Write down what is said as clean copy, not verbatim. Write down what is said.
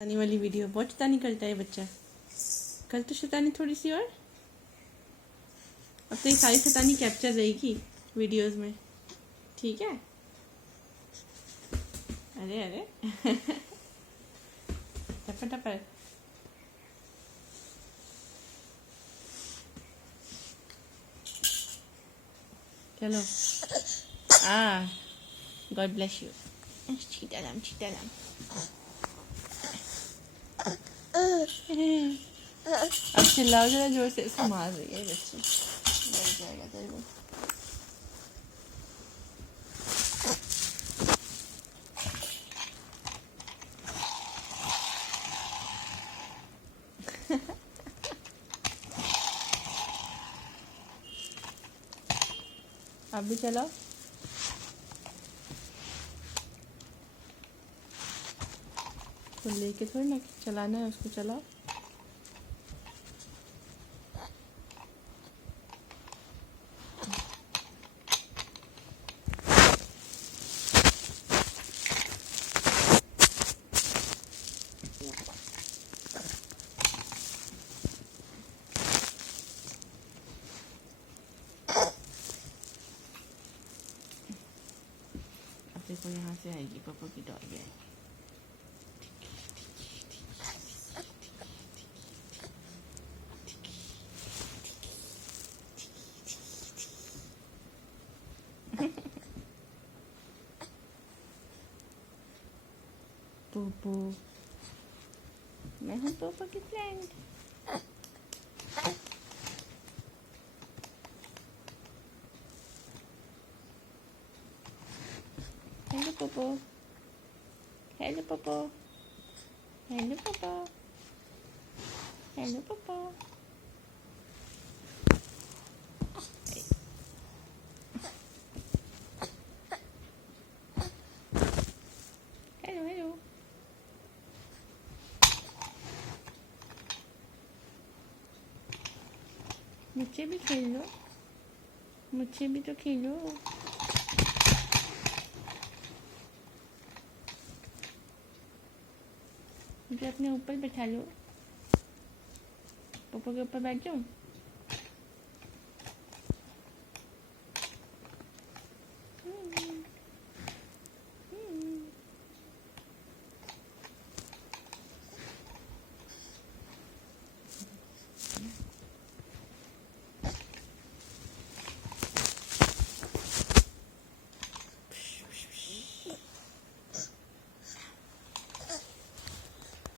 शैतानी वाली वीडियो बहुत शैतानी करता है बच्चा। कल तो शैतानी थोड़ी सी और अब तो ये सारी शैतानी कैप्चर रहेगी वीडियोस में, ठीक है। अरे अरे टपर टपर। चलो गॉड ब्लेस यू। चीटाराम चीटाराम। अब चिल्लाओ जरा जोर से, इसको मार रही है बच्ची, डर जाएगा तेरे को। आप भी चलाओ। तो लेके थोड़ी ना चलाना है उसको, चलाओ। अब देखो यहाँ से आएगी पापा की डॉल आएगी। पोपो, मैं हूँ पोपो की friend. Hello Poopó, hello Poopó, hello Poopó, hello Poopó. Hello hello. मुझसे भी खेल लो, मुझसे भी तो खेलो। मुझे अपने ऊपर बैठा लो, पापा के ऊपर बैठ जाऊँ।